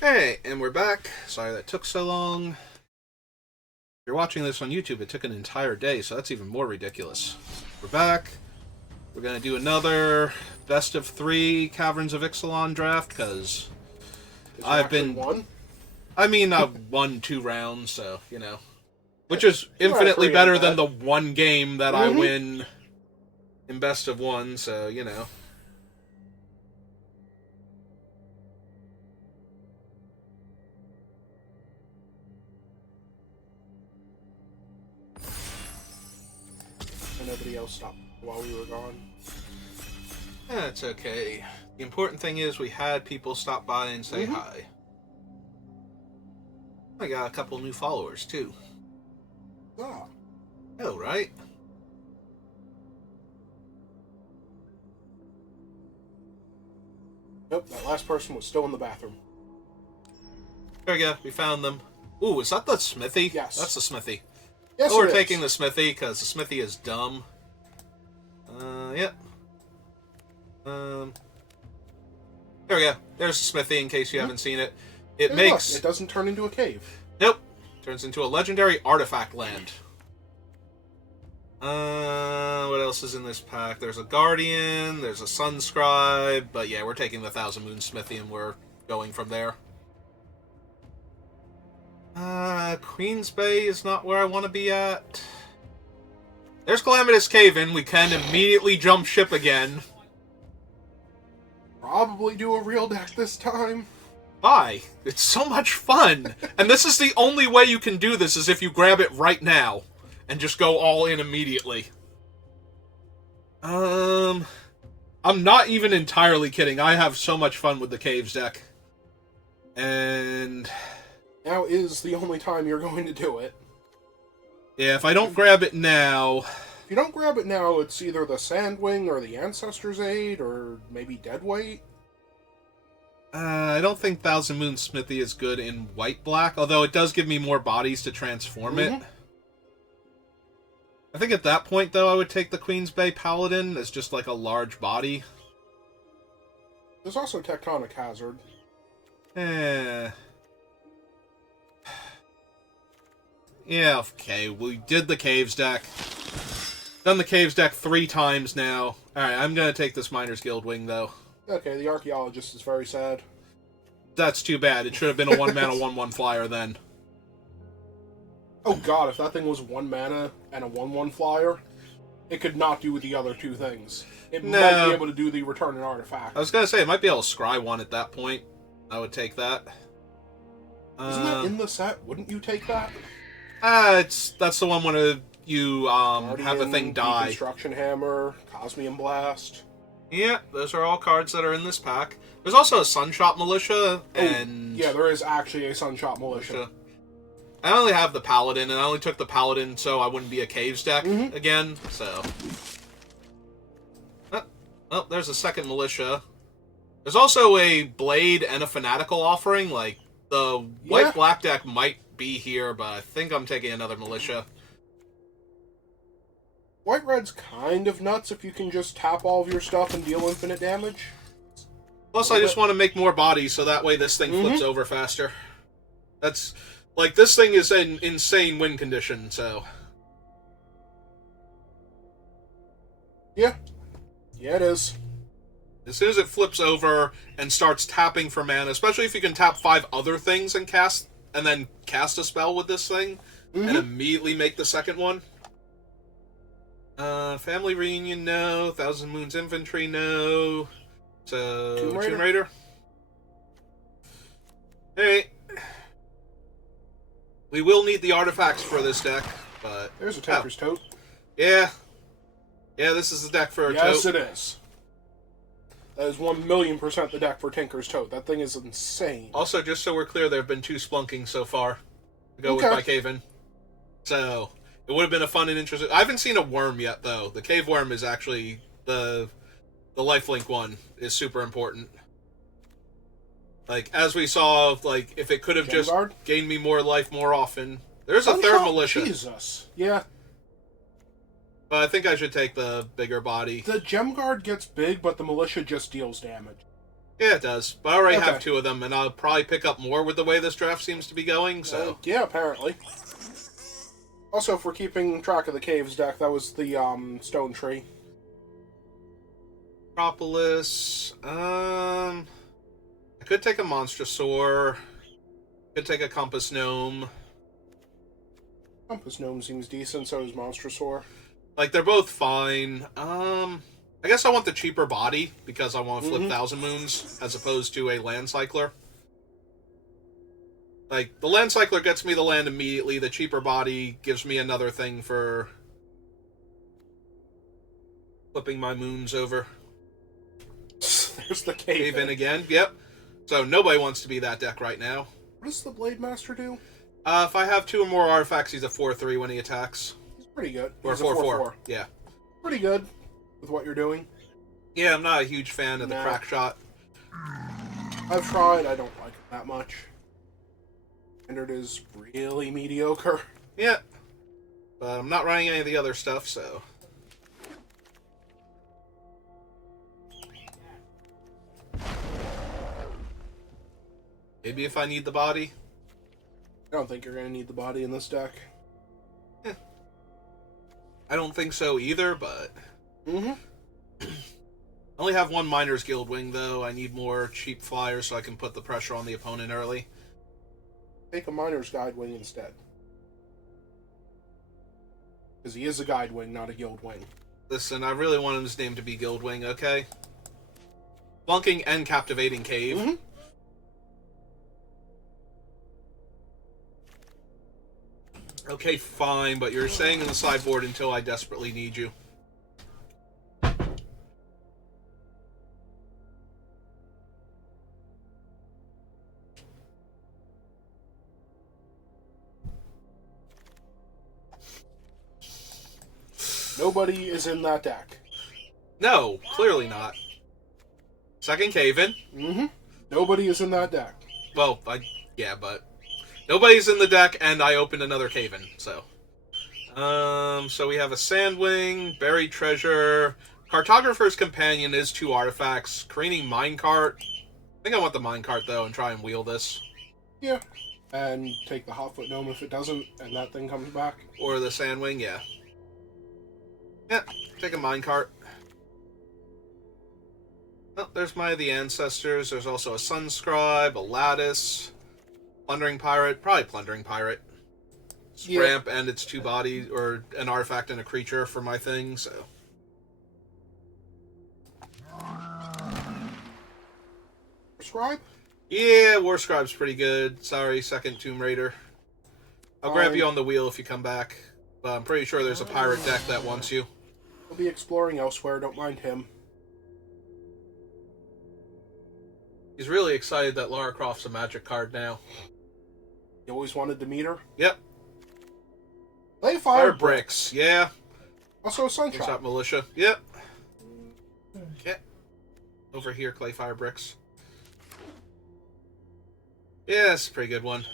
Hey, and we're back. Sorry that took so long. If you're watching this on YouTube, it took an entire day, so that's even more ridiculous. We're back. We're going to do another best of 3 Caverns of Ixalan draft, because I've been... Won? I've won 2 rounds, so, you know. Which is infinitely better than the one game that I win in best of 1, so, you know. Nobody else stopped while we were gone. That's okay. The important thing is we had people stop by and say hi. I got a couple new followers, too. Ah. Oh, right? Nope, that last person was still in the bathroom. There we go. We found them. Ooh, is that the smithy? Yes. That's the smithy. Yes, We're taking the smithy, because the smithy is dumb. Yep. There we go. There's the smithy, in case you haven't seen it. It makes... Look, it doesn't turn into a cave. Nope. Turns into a legendary artifact land. What else is in this pack? There's a Guardian, there's a Sunscribe, but yeah, we're taking the Thousand Moon Smithy and we're going from there. Queen's Bay is not where I want to be at. There's Calamitous Cave-In. We can immediately jump ship again. Probably do a real deck this time. Why? It's so much fun. And this is the only way you can do this, is if you grab it right now and just go all in immediately. I'm not even entirely kidding. I have so much fun with the Caves deck. And... now is the only time you're going to do it. yeah, if I don't grab it now... if you don't grab it now, it's either the Sandwing or the Ancestor's Aid, or maybe Deadweight. I don't think Thousand Moon Smithy is good in white-black, although it does give me more bodies to transform it. I think at that point, though, I would take the Queen's Bay Paladin as just like a large body. There's also Tectonic Hazard. Yeah, okay, we did the Caves deck. Done the Caves deck 3 times now. Alright, I'm gonna take this Miners Guild Wing, though. Okay, the Archaeologist is very sad. That's too bad. It should have been a 1-mana 1/1 flyer then. Oh god, if that thing was 1 mana and a 1/1 flyer, it could not do the other 2 things. It might be able to do the Return an Artifact. I was gonna say, it might be able to scry 1 at that point. I would take that. Isn't that in the set? Wouldn't you take that? That's the one when you Guardian, have a thing die. Construction Hammer, Cosmium Blast. Yeah, those are all cards that are in this pack. There's also a Sunshot Militia, and... yeah, there is actually a Sunshot Militia. I only have the Paladin, and I only took the Paladin so I wouldn't be a Caves deck again, so... oh, there's a second Militia. There's also a Blade and a Fanatical offering, like, the white-black deck might be here, but I think I'm taking another Militia. White-red's kind of nuts if you can just tap all of your stuff and deal infinite damage. Plus, I just want to make more bodies, so that way this thing flips over faster. That's... like, this thing is in insane win condition, so... yeah. Yeah, it is. As soon as it flips over and starts tapping for mana, especially if you can tap 5 other things and then cast a spell with this thing, and immediately make the second one. Family Reunion, no. Thousand Moons Infantry, no. So, Tomb Raider. Hey. We will need the artifacts for this deck, but... there's a Tinker's Tote. Yeah. Yeah, this is the deck for a Tote. Yes, it is. That is 1,000,000% the deck for Tinker's Tote. That thing is insane. Also, just so we're clear, there have been 2 Splunkings so far to go with my Cave-In. So, it would have been a fun and interesting... I haven't seen a worm yet, though. The Cave Worm is actually... the lifelink one is super important. Like, as we saw, like, if it could have just gained me more life more often... there's a third Militia. Jesus. Yeah. But I think I should take the bigger body. The Gem Guard gets big, but the Militia just deals damage. Yeah, it does. But I already have 2 of them, and I'll probably pick up more with the way this draft seems to be going, so... yeah, apparently. Also, if we're keeping track of the caves deck, that was the, stone tree. Metropolis... I could take a Monstrosaur. Could take a Compass Gnome. Compass Gnome seems decent, so does Monstrosaur. Like, they're both fine. I guess I want the cheaper body, because I want to flip Thousand Moons, as opposed to a Land Cycler. Like, the Land Cycler gets me the land immediately, the cheaper body gives me another thing for flipping my moons over. There's the cave in again, yep. So nobody wants to be that deck right now. What does the Blade Master do? If I have 2 or more artifacts, he's a 4/3 when he attacks. He's pretty good. Or 4/4, yeah. Pretty good with what you're doing. Yeah, I'm not a huge fan of the crack shot. I've tried, I don't like it that much. Standard is really mediocre. Yeah. But I'm not running any of the other stuff, so... Maybe if I need the body. I don't think you're going to need the body in this deck. I don't think so either, but... I only have 1 Miner's Guild Wing, though. I need more cheap flyers so I can put the pressure on the opponent early. Take a Miner's Guide Wing instead. Because he is a Guide Wing, not a Guild Wing. Listen, I really want his name to be Guild Wing, okay? Flunking and Captivating Cave. Okay, fine, but you're staying in the sideboard until I desperately need you. Nobody is in that deck. No, clearly not. Second cave-in. Nobody is in that deck. Well, yeah, but... Nobody's in the deck, and I opened another cave-in, so... So we have a Sandwing, Buried Treasure... Cartographer's Companion is 2 artifacts. Careening Minecart. I think I want the Minecart, though, and try and wheel this. Yeah. And take the Hotfoot Gnome if it doesn't, and that thing comes back. Or the Sandwing, yeah. Yeah, take a Minecart. Oh, there's the Ancestors. There's also a Sunscribe, a Lattice... Plundering Pirate, probably Plundering Pirate. Ramp and its 2 bodies, or an artifact and a creature for my thing, so. Scribe? Yeah, Warscribe's pretty good. Sorry, second Tomb Raider. I'll grab you on the wheel if you come back. But I'm pretty sure there's a pirate deck that wants you. We'll be exploring elsewhere, don't mind him. He's really excited that Lara Croft's a Magic card now. You always wanted to meet her? Yep. Clayfire Bricks, yeah. Also a Sunshine. What's up, Militia? Yep. Okay. Over here, Clayfire Bricks. Yeah, it's a pretty good one.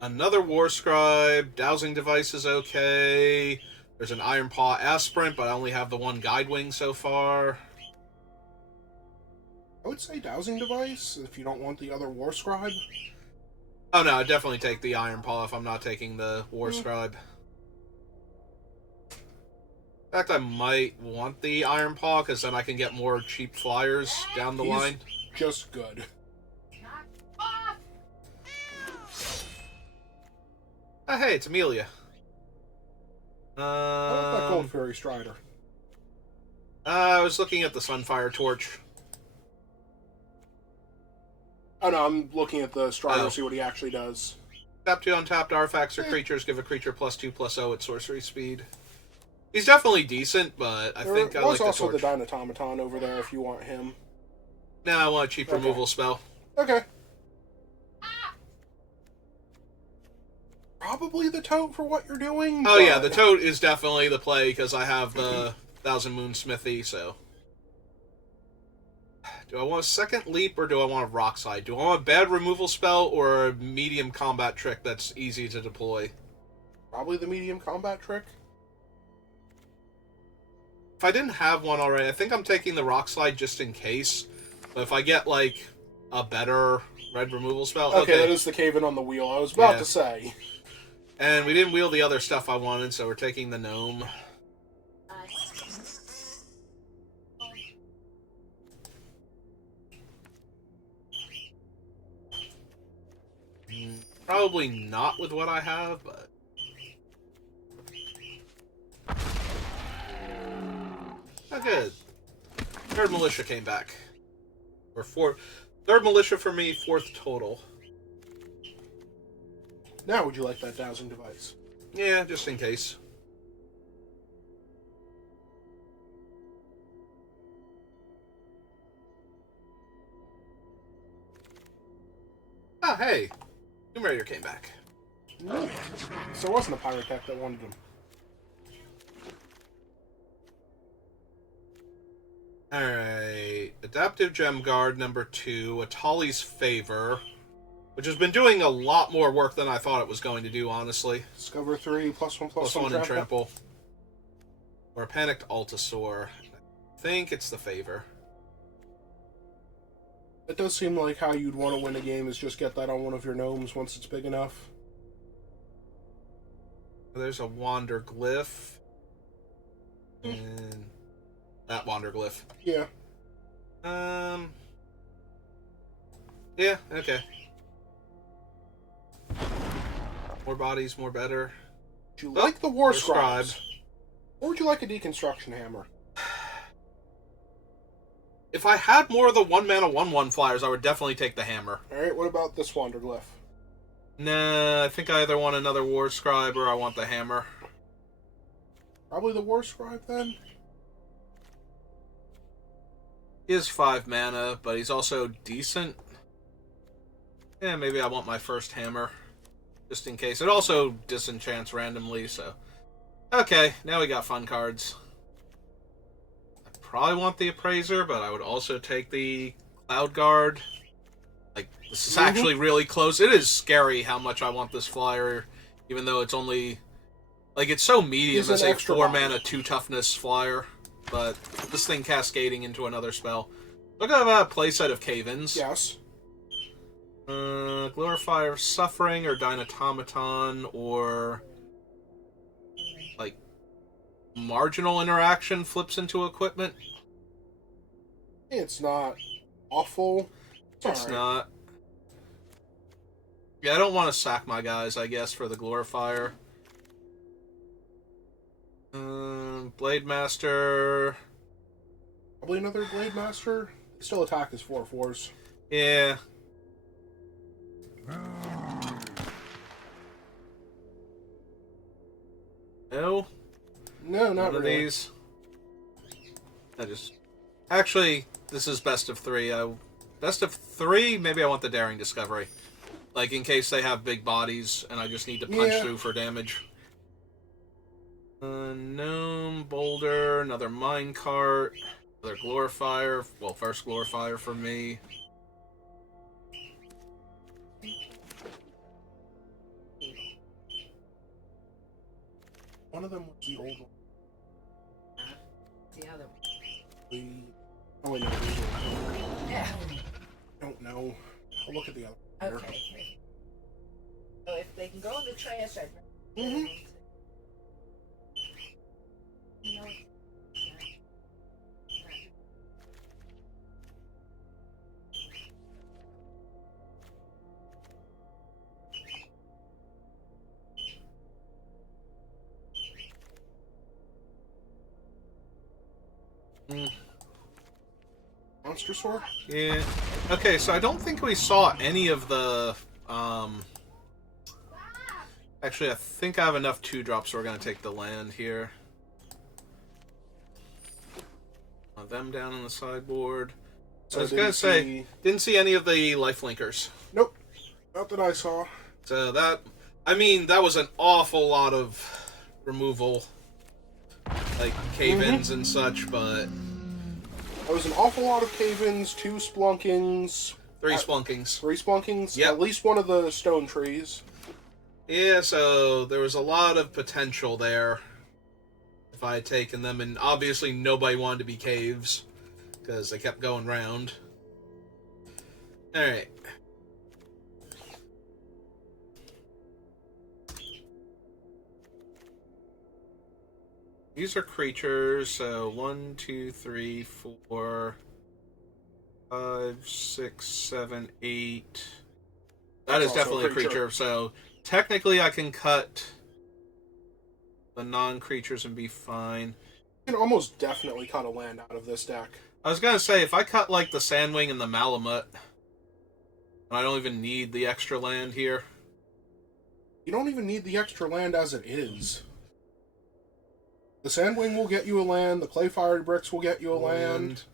Another Warscribe. Dowsing Device is okay. There's an Iron Paw Aspirant, but I only have the 1 Guide Wing so far. I would say Dowsing Device, if you don't want the other Warscribe. Oh no, I'd definitely take the Iron Paw if I'm not taking the Warscribe. In fact, I might want the Iron Paw, because then I can get more cheap flyers down the line. Just good. Oh, hey, it's Amelia. I like that Gold Fairy Strider. I was looking at the Sunfire Torch. Oh no, I'm looking at the Strider to see what he actually does. Tap 2 untapped artifacts or creatures, give a creature +2/+0 at sorcery speed. He's definitely decent, but I think I like the Torch. There's also the Dynatomaton over there if you want him. No, I want a cheap removal spell. Okay. Probably the Tote for what you're doing. Oh yeah, the Tote is definitely the play because I have the Thousand Moon Smithy, so... Do I want a second leap or do I want a rock slide? Do I want a bad removal spell or a medium combat trick that's easy to deploy? Probably the medium combat trick. If I didn't have one already, I think I'm taking the rock slide just in case. But if I get, like, a better red removal spell... Okay, that is the cave-in on the wheel. I was about to say. And we didn't wheel the other stuff I wanted, so we're taking the gnome. Probably not with what I have, but... Oh, good. Third militia came back. Or third militia for me, fourth total. Now, would you like that dowsing device? Yeah, just in case. Ah, hey. Tomb Raider came back. So it wasn't a pyrotech that wanted him. Alright. Adaptive Gem Guard number 2, Atali's Favor, which has been doing a lot more work than I thought it was going to do, honestly. Discover 3, +1/+1 in trample. Or a Panicked Altasaur. I think it's the Favor. It does seem like how you'd want to win a game is just get that on one of your gnomes once it's big enough. There's a Wander Glyph. And that Wander Glyph. Yeah. Yeah, okay. More bodies, more better. Would you like the War Scribes? Or would you like a Deconstruction Hammer? If I had more of the 1-mana 1/1 flyers, I would definitely take the hammer. Alright, what about this Wander Glyph? Nah, I think I either want another War Scribe or I want the hammer. Probably the War Scribe, then? He is 5 mana, but he's also decent. Yeah, maybe I want my first hammer. Just in case. It also disenchants randomly, so... Okay, now we got fun cards. Probably want the Appraiser, but I would also take the Cloud Guard. Like, this is actually really close. It is scary how much I want this flyer, even though it's only... Like, it's so medium as a 4-mana, 2-toughness flyer, but this thing cascading into another spell. Look at that playset of Caverns. Yes. Glorify of Suffering, or Dynatomaton, or... like... Marginal interaction flips into equipment. It's not awful. It's not. Yeah, I don't want to sack my guys, I guess, for the Glorifier. Blade Master. Probably another Blade Master. Still attack as 4/4s. Yeah. No? No, not One of really. these. Actually, this is best of 3. Best of 3, maybe I want the Daring Discovery. Like, in case they have big bodies, and I just need to punch through for damage. Gnome, Boulder, another Minecart, another Glorifier. Well, first Glorifier for me. One of them was the old one. The other one. Oh, wait, no. Yeah. I don't know. I'll look at the other one. Okay. So if they can go in the trash, I'd... Mm-hmm. No. Monster Sword? Yeah. Okay, so I don't think we saw any of the, Actually, I think I have enough 2-drops, so we're going to take the land here. Them down on the sideboard. So I was going to say, didn't see any of the lifelinkers. Nope. Not that I saw. So that... I mean, that was an awful lot of removal. Like, cave-ins and such, but... That was an awful lot of cave-ins, 2 splunkings. 3 splunkings. 3 splunkings? Yep. At least one of the stone trees. Yeah, so there was a lot of potential there if I had taken them, and obviously nobody wanted to be caves because they kept going round. Alright. These are creatures, so 1, 2, 3, 4, 5, 6, 7, 8. That is definitely a creature, so technically I can cut the non-creatures and be fine. You can almost definitely cut a land out of this deck. I was gonna say, if I cut like the Sandwing and the Malamut, I don't even need the extra land here. You don't even need the extra land as it is. The Sandwing will get you a land, the Clay-Fired Bricks will get you a land.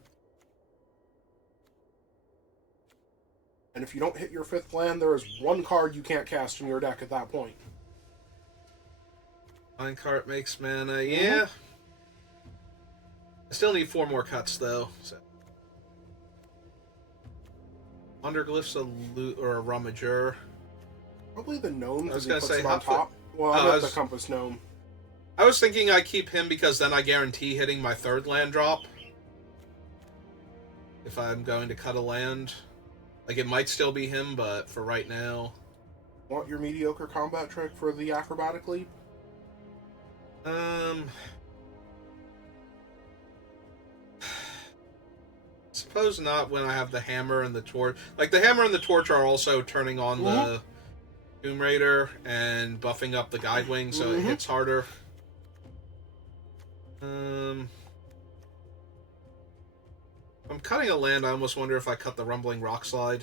And if you don't hit your 5th land, there is 1 card you can't cast in your deck at that point. Minecart makes mana, yeah. I still need 4 more cuts, though. So. Underglyph's a loot or a rummager. Probably the gnome, I was because he gonna puts say, it on top. Well, I meant the compass gnome. I was thinking I keep him because then I guarantee hitting my 3rd land drop. If I'm going to cut a land. Like, it might still be him, but for right now... Want your mediocre combat trick for the acrobatic leap? Suppose not when I have the hammer and the torch. Like, the hammer and the torch are also turning on the Tomb Raider and buffing up the Guidewing, so it hits harder. I'm cutting a land, I almost wonder if I cut the Rumbling Rockslide.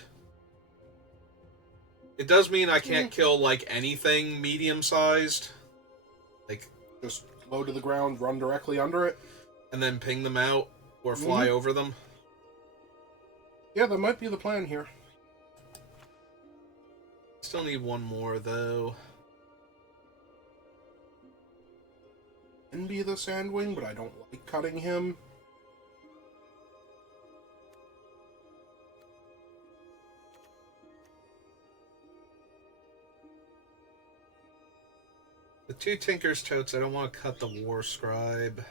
It does mean I can't kill, like, anything medium-sized. Like... Just low to the ground, run directly under it. And then ping them out, or fly over them. Yeah, that might be the plan here. Still need 1 more, though. Can be the Sandwing, but I don't like cutting him. The 2 Tinker's Totes, I don't want to cut the War Scribe.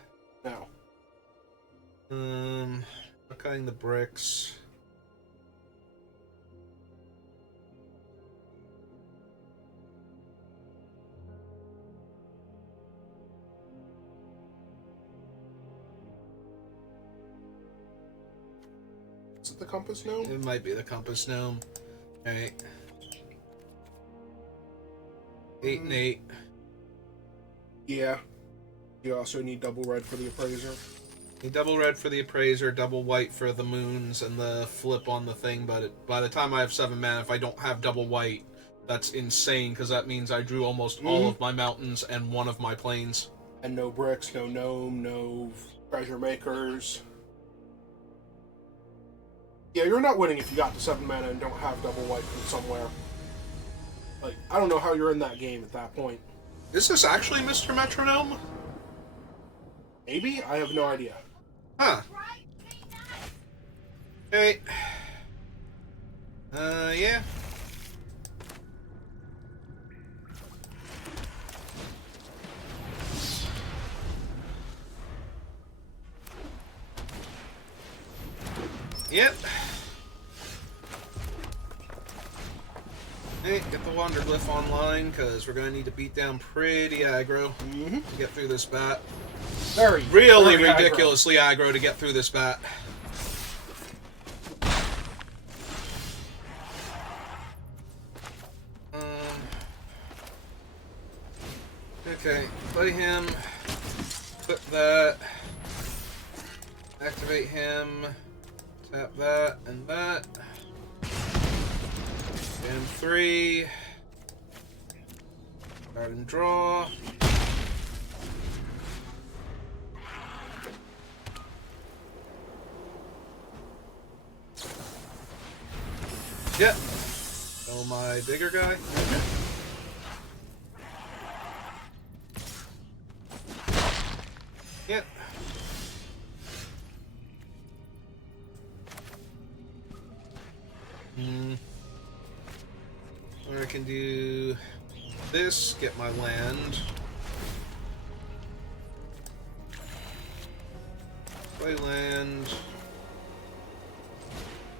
No. I'm cutting the bricks. Is it the compass gnome? It might be the compass gnome. Alright. 8 and 8. Yeah. You also need double red for the appraiser. Need double red for the appraiser, double white for the moons, and the flip on the thing, but by the time I have 7 mana, if I don't have double white, that's insane, because that means I drew almost all of my mountains and 1 of my plains. And no bricks, no gnome, no treasure makers. Yeah, you're not winning if you got to 7 mana and don't have double white from somewhere. Like, I don't know how you're in that game at that point. Is this actually Mr. Metronome? Maybe? I have no idea. Huh. Alright. Yeah. Yep. Hey, get the Wanderglyph online, because we're going to need to beat down pretty aggro to get through this bat. Really ridiculously aggro to get through this bat. Okay, play him. Put that. Activate him. Tap that and that. And 3. Card and draw. Yep. Oh, my bigger guy. Yep. Or I can do this, get my land. Play land.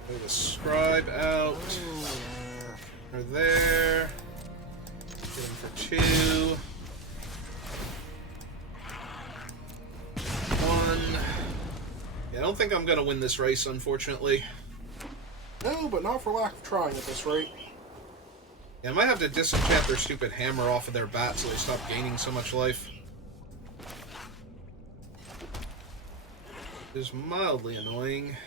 Play the scribe out. Or there. Get him for 2. 1. Yeah, I don't think I'm gonna win this race, unfortunately. No, but not for lack of trying at this rate. Yeah, I might have to disenchant their stupid hammer off of their bat so they stop gaining so much life. It is mildly annoying.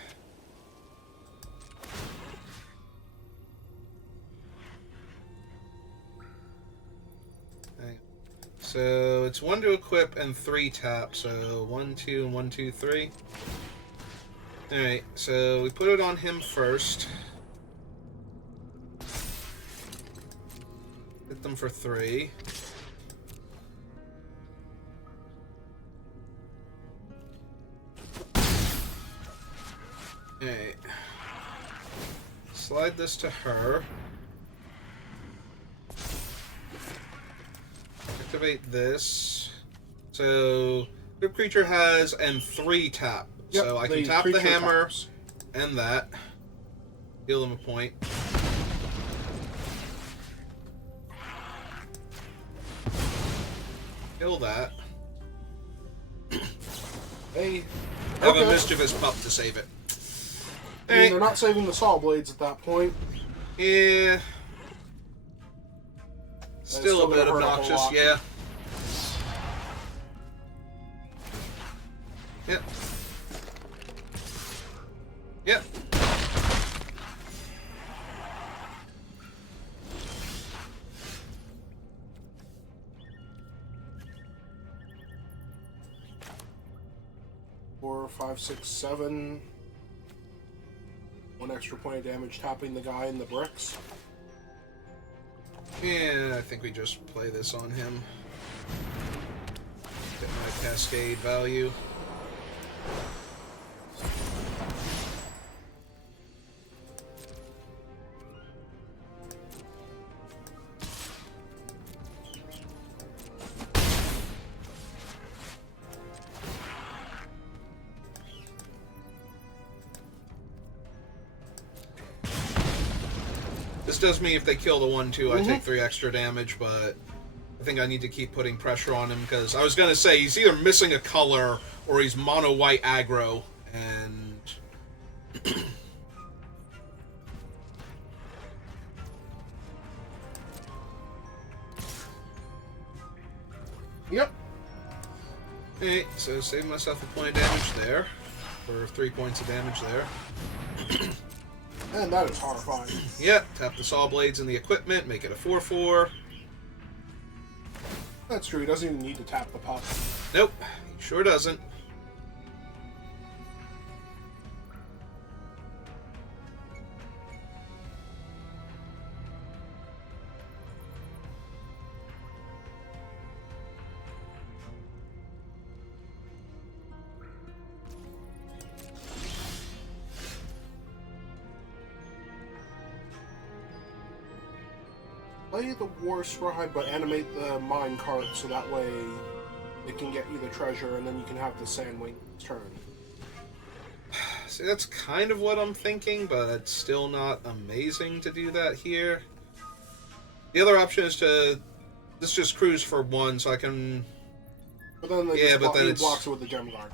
So it's 1 to equip and 3 tap. So 1, 2, and 1, 2, 3. Alright, so we put it on him first. Hit them for 3. Alright. Slide this to her. Activate this. So, group creature has and 3 tap. Yep, so I can tap the hammer taps. and that. Heal them a point. Kill that. Hey. Have Okay. a mischievous pup to save it. I mean, they're not saving the saw blades at that point. Yeah. Still a bit gonna hurt a whole obnoxious, lot. yeah. Yep. Yep. Four, 5, 6, 7. 1 extra point of damage tapping the guy in the bricks. Yeah, I think we just play this on him. Get my cascade value. This does mean if they kill the 1-2, I take 3 extra damage, but I think I need to keep putting pressure on him, because I was going to say, he's either missing a color, or he's mono-white aggro, and... Yep. Okay, so save myself a point of damage there, for 3 points of damage there. And that is horrifying. Yep, tap the saw blades in the equipment, make it a 4/4. That's true, he doesn't even need to tap the pup. Nope, he sure doesn't. Play the War Scribe, but animate the mine cart so that way it can get you the treasure, and then you can have the Sandwing's turn. See, that's kind of what I'm thinking, but it's still not amazing to do that here. The other option is to just cruise for 1, so I can... But then they just he blocks it with the Gem Guard.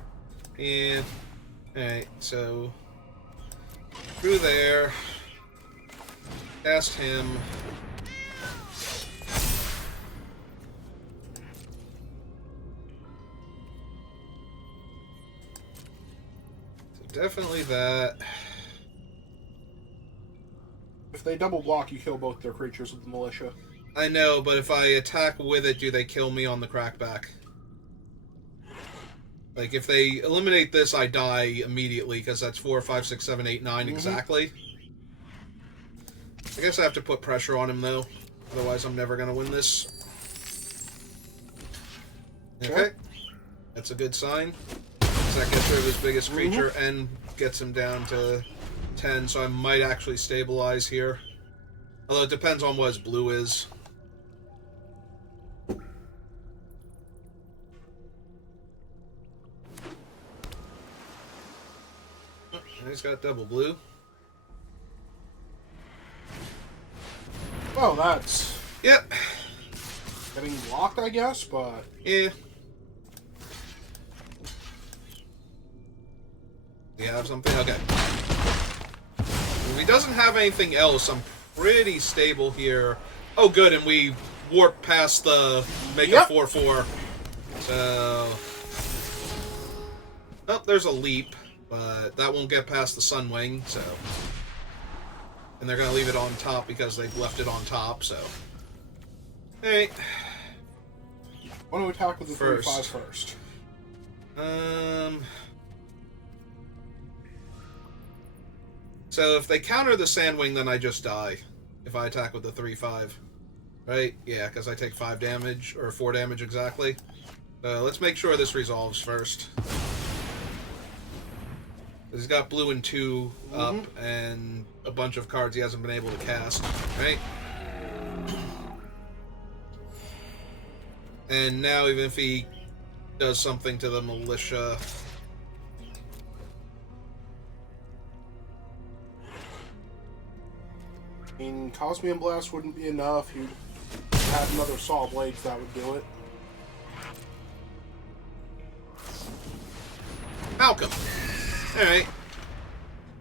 Yeah. Alright, so... Through there. Cast him. Definitely that. If they double block, you kill both their creatures with the militia. I know, but if I attack with it, do they kill me on the crackback? Like, if they eliminate this, I die immediately, because that's 4, 5, 6, 7, 8, 9 exactly. I guess I have to put pressure on him, though. Otherwise, I'm never going to win this. Okay. That's a good sign. That gets rid of his biggest creature and gets him down to 10, so I might actually stabilize here. Although it depends on what his blue is. Oh, he's got double blue. Well, that's... Yep. Getting blocked, I guess, but... Yeah. Do you have something? Okay. If he doesn't have anything else, I'm pretty stable here. Oh, good, and we warp past the make a 4/4. So... Oh, there's a leap, but that won't get past the Sunwing, so... And they're going to leave it on top because they've left it on top, so... Alright. Want to attack with the 3/5 first. So if they counter the Sandwing, then I just die. If I attack with the 3/5. Right? Yeah, because I take 5 damage, or 4 damage exactly. Let's make sure this resolves first. He's got blue and 2 up, and a bunch of cards he hasn't been able to cast. Right? And now, even if he does something to the militia... I mean, Cosmium Blast wouldn't be enough. You'd have another Saw Blades that would do it. Malcolm! Alright.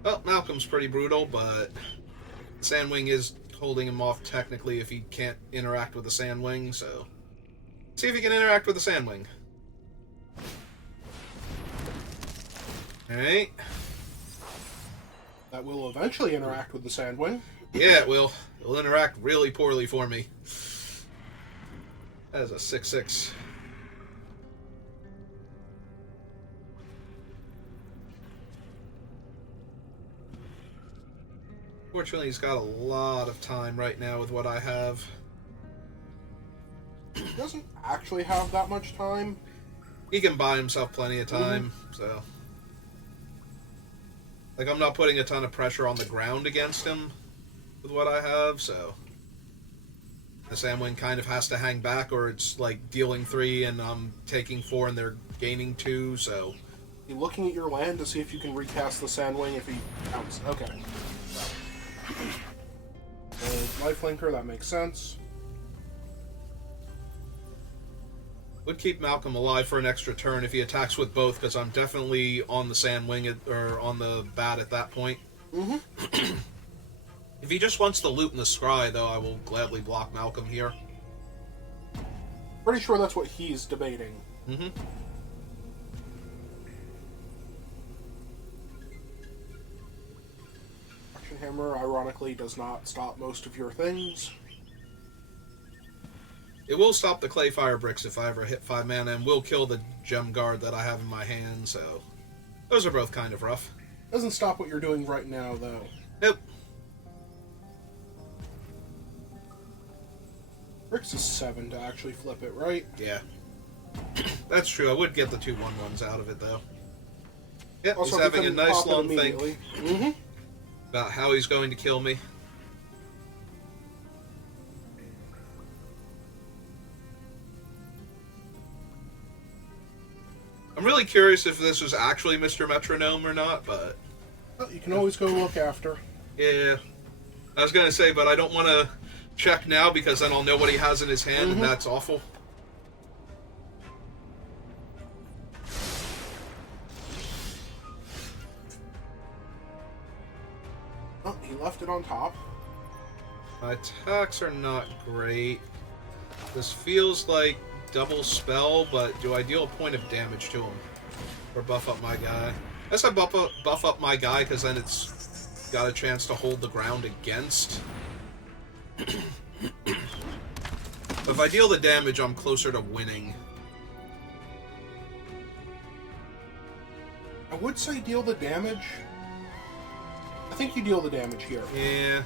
Well, Malcolm's pretty brutal, but Sandwing is holding him off technically if he can't interact with the Sandwing, so... See if he can interact with the Sandwing. Alright. That will eventually interact with the Sandwing. Yeah, it will. It'll interact really poorly for me. That is a 6/6. Fortunately, he's got a lot of time right now with what I have. He doesn't actually have that much time. He can buy himself plenty of time, so... Like, I'm not putting a ton of pressure on the ground against him with what I have, so... The Sandwing kind of has to hang back, or it's, like, dealing 3 and I'm taking 4 and they're gaining 2, so... You're looking at your land to see if you can recast the Sandwing if he counts. Okay. Lifelinker, that makes sense. Would keep Malcolm alive for an extra turn if he attacks with both, because I'm definitely on the Sandwing, or on the bat at that point. If he just wants to loot in the scry, though, I will gladly block Malcolm here. Pretty sure that's what he's debating. Action Hammer, ironically, does not stop most of your things. It will stop the Clay Fire Bricks if I ever hit 5 mana, and will kill the Gem Guard that I have in my hand, so... Those are both kind of rough. Doesn't stop what you're doing right now, though. Nope. Bricks is 7 to actually flip it, right? Yeah. That's true. I would get the 2 1/1s out of it, though. Yep, Also, he's having a nice long think Mm-hmm. about how he's going to kill me. I'm really curious if this was actually Mr. Metronome or not, but... Well, you can always go look after. Yeah. I was going to say, but I don't want to check now because then I'll know what he has in his hand, and that's awful. Oh, he left it on top. My attacks are not great. This feels like double spell, but do I deal a point of damage to him? Or buff up my guy? I guess I buff up my guy because then it's got a chance to hold the ground against. If I deal the damage, I'm closer to winning. I would say deal the damage. I think you deal the damage here. Yeah.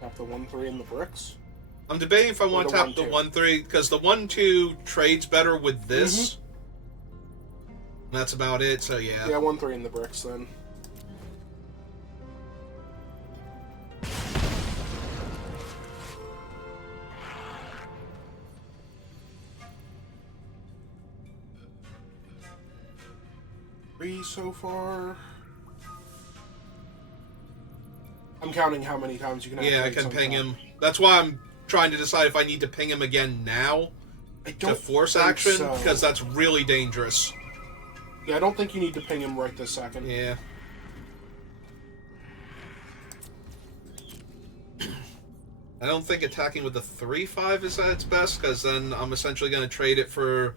Tap the 1/3 in the bricks. I'm debating if I want to tap the 1/3, because the 1/2 trades better with this. That's about it, so yeah. Yeah, 1-3 in the bricks then. Three so far. I'm counting how many times you can. Yeah, I can ping him. That's why I'm trying to decide if I need to ping him again now to force action, because that's really dangerous. Yeah, I don't think you need to ping him right this second. Yeah. I don't think attacking with the 3-5 is at its best, because then I'm essentially going to trade it for,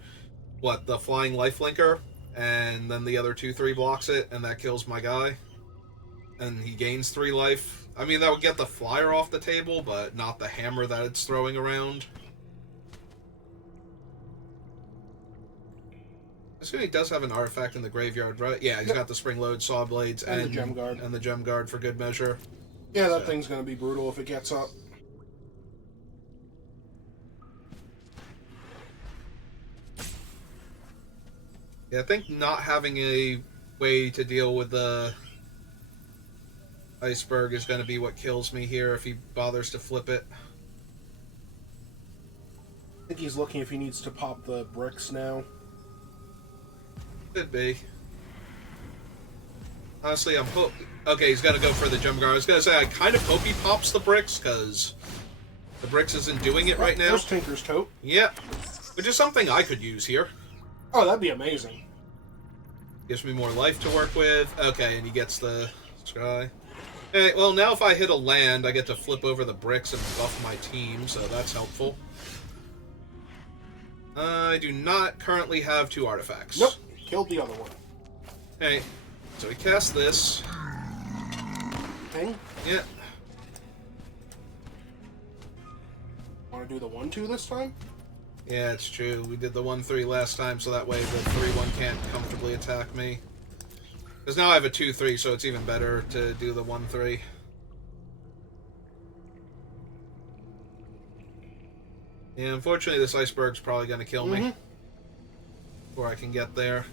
what, the flying lifelinker, and then the other 2-3 blocks it, and that kills my guy. And he gains 3 life. I mean, that would get the flyer off the table, but not the hammer that it's throwing around. I assume he does have an artifact in the graveyard, right? Yeah, he's got the spring load, saw blades, and the gem guard. And the gem guard for good measure. Yeah, that thing's going to be brutal if it gets up. Yeah, I think not having a way to deal with the iceberg is going to be what kills me here if he bothers to flip it. I think he's looking if he needs to pop the bricks now. Could be. Honestly, I'm okay, he's got to go for the gem guard. I was going to say, I kind of hope he pops the bricks, because the bricks isn't doing it right now. There's Tinker's Tote. Yeah, which is something I could use here. Oh, that'd be amazing. Gives me more life to work with. Okay, and he gets the sky. Okay, well, now if I hit a land, I get to flip over the bricks and buff my team, so that's helpful. I do not currently have 2 artifacts. Nope. Killed the other one. Okay, so we cast this. Ping? Yeah. Want to do the 1-2 this time? Yeah, it's true. We did the 1-3 last time, so that way the 3-1 can't comfortably attack me. Because now I have a 2-3, so it's even better to do the 1-3. Yeah, unfortunately this iceberg's probably going to kill me. Before I can get there.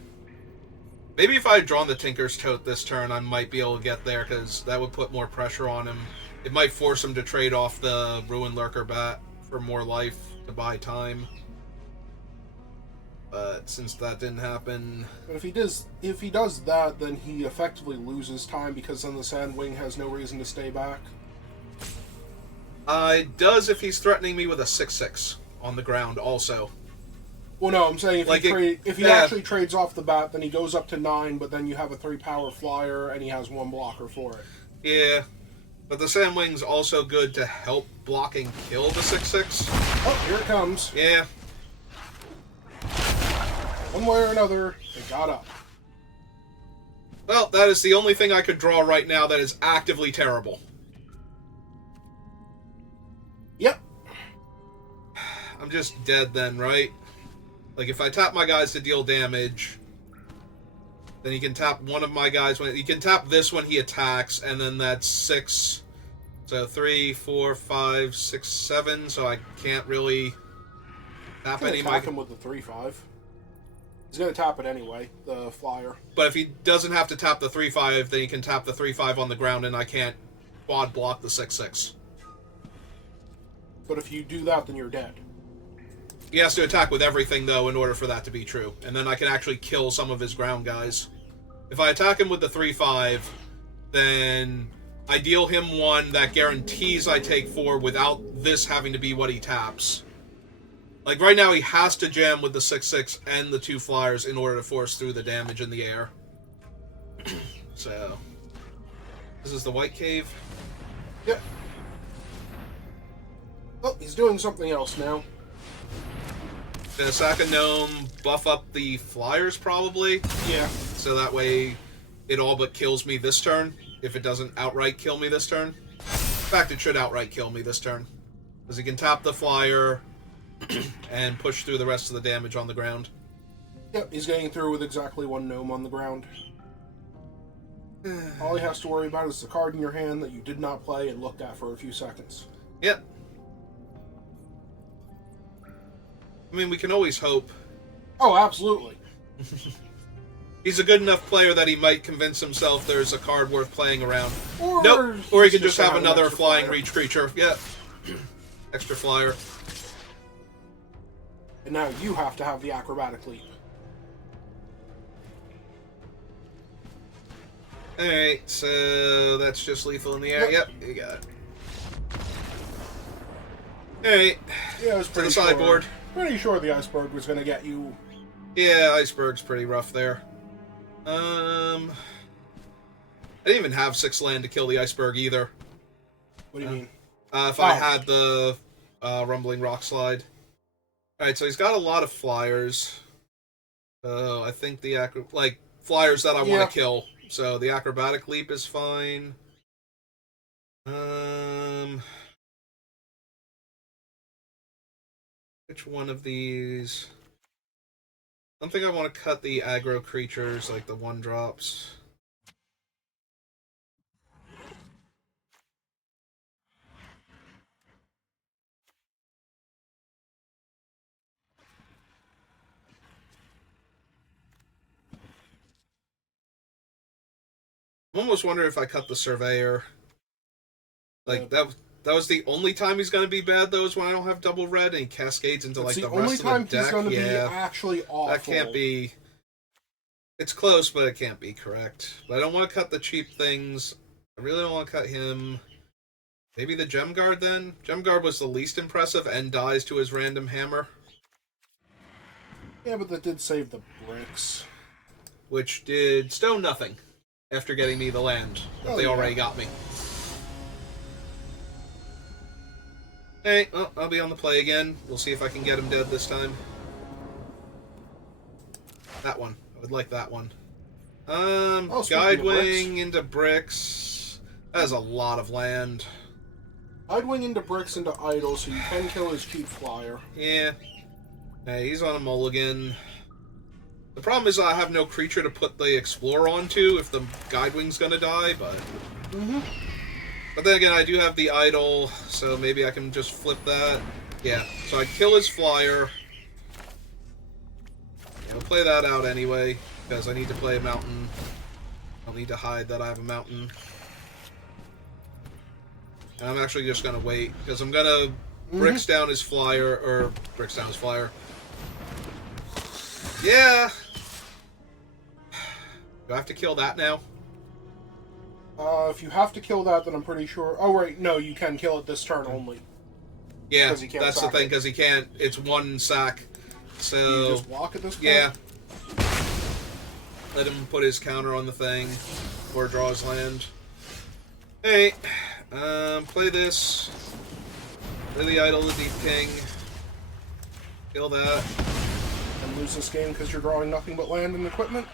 Maybe if I had drawn the Tinker's Tote this turn, I might be able to get there, because that would put more pressure on him. It might force him to trade off the Ruin Lurker bat for more life to buy time. But since that didn't happen... But if he does that, then he effectively loses time, because then the Sandwing has no reason to stay back. It does if he's threatening me with a 6-6 on the ground also. Well, no, I'm saying if he actually trades off the bat, then he goes up to 9, but then you have a 3-power flyer, and he has 1 blocker for it. Yeah, but the Sandwing's also good to help block and kill the 6-6. Oh, here it comes. Yeah. One way or another, it got up. Well, that is the only thing I could draw right now that is actively terrible. Yep. I'm just dead then, right? Like, if I tap my guys to deal damage, then he can tap one of my guys when he can tap this when he attacks, and then that's 6. So 3, 4, 5, 6, 7. So I can't really tap any of my. Attack him with the 3-5. He's gonna tap it anyway, the flyer. But if he doesn't have to tap the 3-5, then he can tap the 3-5 on the ground, and I can't quad block the 6-6. But if you do that, then you're dead. He has to attack with everything, though, in order for that to be true. And then I can actually kill some of his ground guys. If I attack him with the 3-5, then I deal him 1 that guarantees I take 4 without this having to be what he taps. Like, right now he has to jam with the 6-6 and the 2 flyers in order to force through the damage in the air. So, this is the White Cave. Yep. Oh, he's doing something else now. Gonna sack a gnome, buff up the flyers probably. Yeah. So that way it all but kills me this turn, if it doesn't outright kill me this turn. In fact, it should outright kill me this turn. Because he can tap the flyer and push through the rest of the damage on the ground. Yep, he's getting through with exactly 1 gnome on the ground. All he has to worry about is the card in your hand that you did not play and looked at for a few seconds. Yep. I mean, we can always hope. Oh, absolutely. He's a good enough player that he might convince himself there's a card worth playing around. Or nope. Or he could just have another extra flying flyer. reach creature. Yeah. Extra flyer. And now you have to have the acrobatic leap. Alright, so that's just lethal in the air. Yep, you got it. Alright. Yeah, I was to pretty the sure. sideboard. Pretty sure the iceberg was going to get you. Yeah, iceberg's pretty rough there. I didn't even have 6 land to kill the iceberg either. What do you mean? If I had the rumbling rock slide. Alright, so he's got a lot of flyers. So I think the flyers that I want to kill. So the acrobatic leap is fine. Which one of these? I don't think I want to cut the aggro creatures, like the 1-drops. I'm almost wondering if I cut the Surveyor. Like, that was the only time he's going to be bad, though, is when I don't have double red and he cascades into, like, the rest of the deck. That's the only time he's going to be actually awful. That can't be... It's close, but it can't be correct. But I don't want to cut the cheap things. I really don't want to cut him. Maybe the Gem Guard, then? Gem Guard was the least impressive and dies to his random hammer. Yeah, but that did save the bricks. Which did stone nothing after getting me the land that they already got me. Hey, well, I'll be on the play again. We'll see if I can get him dead this time. That one. I would like that one. Guidewing into bricks. That is a lot of land. Guidewing into bricks into idle, so you can kill his cheap flyer. Yeah. Hey, he's on a mulligan. The problem is I have no creature to put the Explorer onto if the Guidewing's gonna die, but... But then again, I do have the idol, so maybe I can just flip that. Yeah, so I kill his flyer. I'll play that out anyway, because I need to play a mountain. I'll need to hide that I have a mountain. And I'm actually just going to wait, because I'm going to bricks down his flyer, or bricks down his flyer. Yeah! Do I have to kill that now? If you have to kill that, then I'm pretty sure... Oh, right, no, you can kill it this turn only. Yeah, that's the thing, because he can't... It's 1 sack. So... You just walk at this point? Yeah. Let him put his counter on the thing, or draw his land. Hey, play this. Play the idol, the Deep King. Kill that. And lose this game because you're drawing nothing but land and equipment?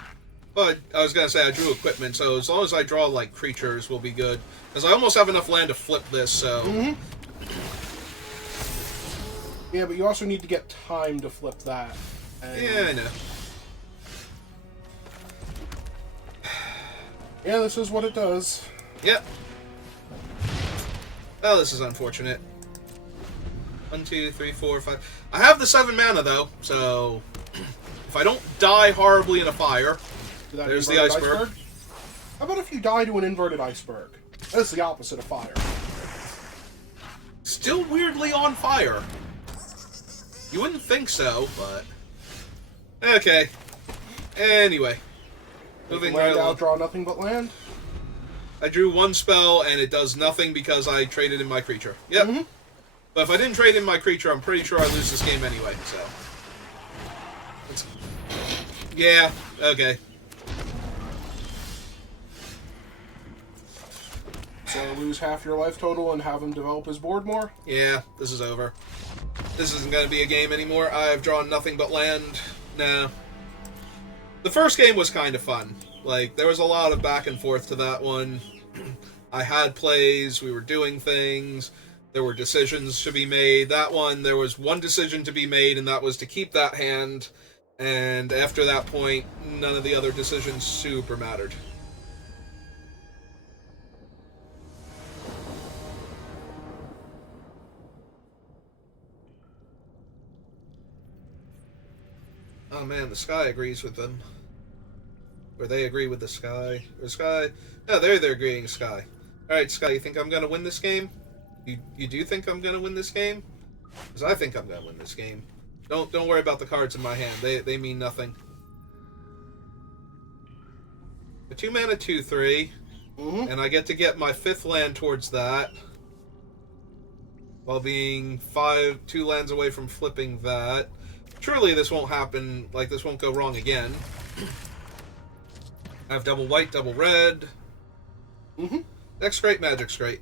But I was going to say I drew equipment, so as long as I draw, like, creatures, we'll be good. Because I almost have enough land to flip this, so... Yeah, but you also need to get time to flip that. And... Yeah, I know. Yeah, this is what it does. Yep. Oh, this is unfortunate. 1, 2, 3, 4, 5... I have the 7 mana, though, so... If I don't die horribly in a fire... There's the iceberg. How about if you die to an inverted iceberg? That's the opposite of fire. Still weirdly on fire. You wouldn't think so, but... Okay. Anyway. Moving right along. Draw nothing but land? I drew 1 spell, and it does nothing because I traded in my creature. Yep. But if I didn't trade in my creature, I'm pretty sure I lose this game anyway, so... Yeah, okay. So lose half your life total and have him develop his board more? Yeah, this is over. This isn't going to be a game anymore. I've drawn nothing but land. No. The first game was kind of fun. Like, there was a lot of back and forth to that one. I had plays, we were doing things, there were decisions to be made. That one, there was one decision to be made, and that was to keep that hand. And after that point, none of the other decisions super mattered. Oh man, the sky agrees with them. Or they agree with the Sky. Or Sky... No, they're agreeing Sky. Alright, Sky, you think I'm going to win this game? You do think I'm going to win this game? Because I think I'm going to win this game. Don't worry about the cards in my hand. They mean nothing. A 2-mana 2/3. And I get to get my 5th land towards that. While being 2 lands away from flipping that. Surely this won't happen, like this won't go wrong again. I have double white, double red. Deck's great, Magic's great.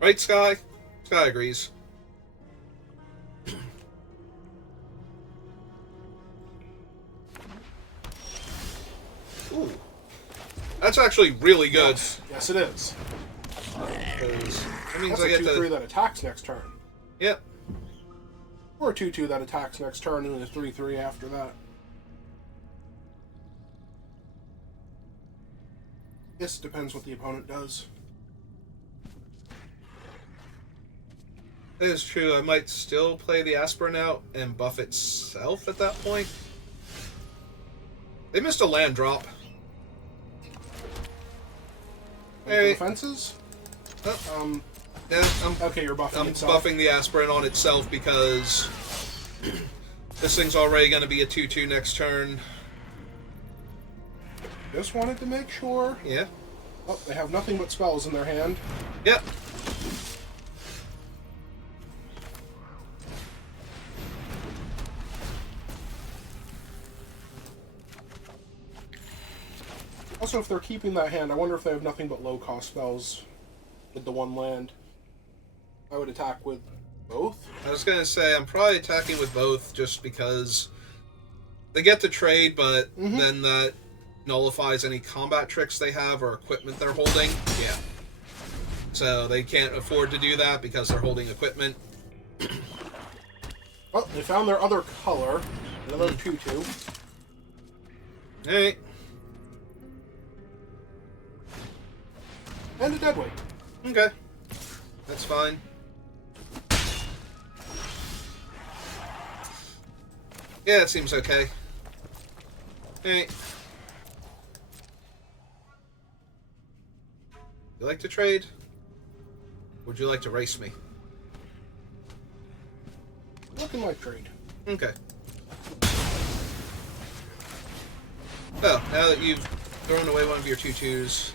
Right, Sky? Sky agrees. Ooh. That's actually really good. Yes, it is. That means That's I get a 2/3 to... that attacks next turn. Yep. Or a 2/2 that attacks next turn, and a 3/3 after that. This depends what the opponent does. That is true. I might still play the Aspirin out and buff itself at that point. They missed a land drop. Hey. Defenses? Yeah, Okay, you're buffing I'm itself. buffing the Aspirin on itself because this thing's already going to be a 2/2 next turn. Just wanted to make sure. Yeah. Oh, they have nothing but spells in their hand. Yep. Also, if they're keeping that hand, I wonder if they have nothing but low-cost spells with the 1 land. I would attack with both. I was going to say, I'm probably attacking with both just because they get to trade, but then that nullifies any combat tricks they have or equipment they're holding. Yeah. So they can't afford to do that because they're holding equipment. Oh, they found their other color. Another 2/2. Alright. And a deadweight. Okay. That's fine. Yeah, it seems okay. Alright. You like to trade? Would you like to race me? Looking like trade. Okay. Well, now that you've thrown away one of your 2/2s,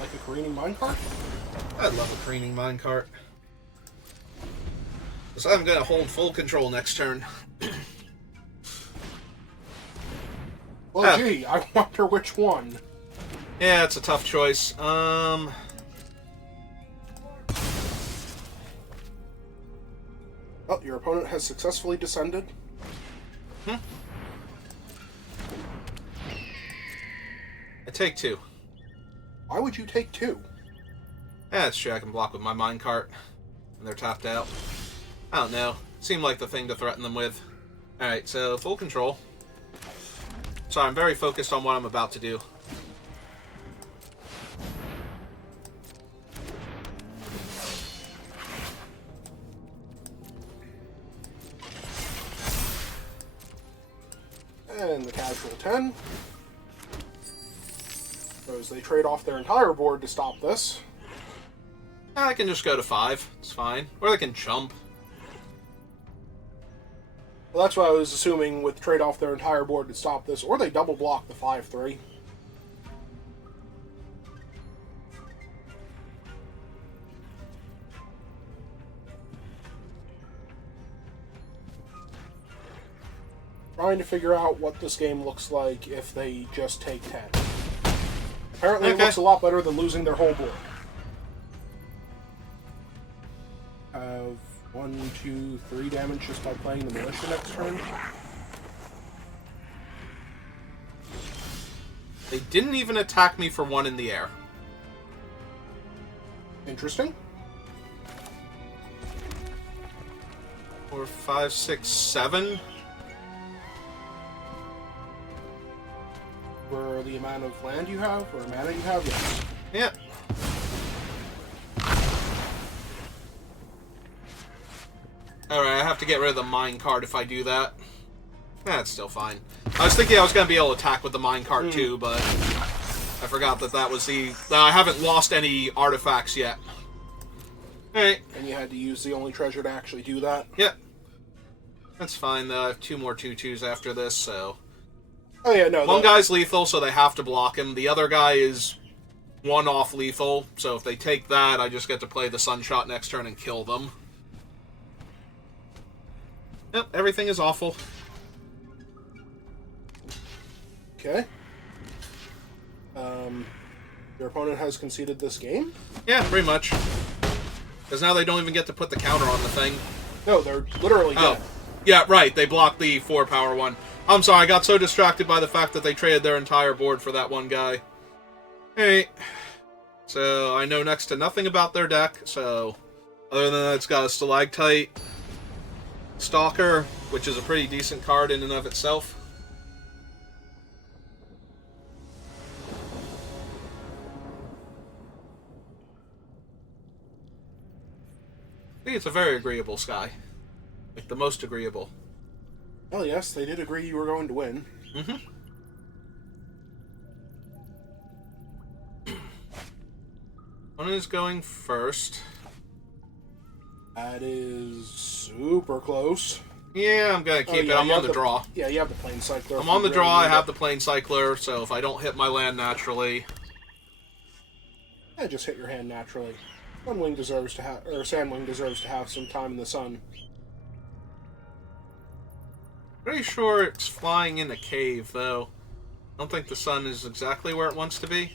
Like a careening minecart? I'd love a careening minecart. So I'm gonna hold full control next turn. Well, gee, I wonder which one. Yeah, it's a tough choice. Oh, your opponent has successfully descended. I take 2. Why would you take 2? Yeah, it's true. I can block with my minecart, and they're tapped out. I don't know. Seemed like the thing to threaten them with. Alright, so full control. Sorry, I'm very focused on what I'm about to do. And the casual 10. Suppose they trade off their entire board to stop this. I can just go to 5. It's fine. Or they can jump. Well, that's what I was assuming with trade off their entire board to stop this. Or they double block the 5/3. Trying to figure out what this game looks like if they just take 10. Apparently it looks a lot better than losing their whole board. Have 1, 2, 3 damage just by playing the militia next turn. They didn't even attack me for 1 in the air. Interesting. 4, 5, 6, 7. For the amount of land you have, or mana you have, yes. Yeah. Alright, I have to get rid of the mine card if I do that. That's still fine. I was thinking I was going to be able to attack with the minecart too, but I forgot that was the... I haven't lost any artifacts yet. Alright. And you had to use the only treasure to actually do that? Yep. That's fine, though. I have 2 more 2/2s after this, so... Oh, yeah, no. One guy's lethal, so they have to block him. The other guy is one-off lethal, so if they take that, I just get to play the Sunshot next turn and kill them. Yep, everything is awful. Okay. Your opponent has conceded this game? Yeah, pretty much. Because now they don't even get to put the counter on the thing. No, they're literally dead. Yeah, right. They blocked the 4-power one. I'm sorry, I got so distracted by the fact that they traded their entire board for that one guy. Alright. So, I know next to nothing about their deck, so... Other than that, it's got a Stalactite, Stalker, which is a pretty decent card in and of itself. I think it's a very agreeable sky. Like, the most agreeable. Well, yes, they did agree you were going to win. Mm-hmm. One is going first. That is super close. Yeah, I'm gonna keep it. I'm on the draw. Yeah, you have the Plane Cycler. I'm on the draw. I have the Plane Cycler, so if I don't hit my land naturally... Yeah, just hit your hand naturally. Sunwing deserves to have, or Sandwing deserves to have some time in the sun. Pretty sure it's flying in a cave, though. I don't think the sun is exactly where it wants to be.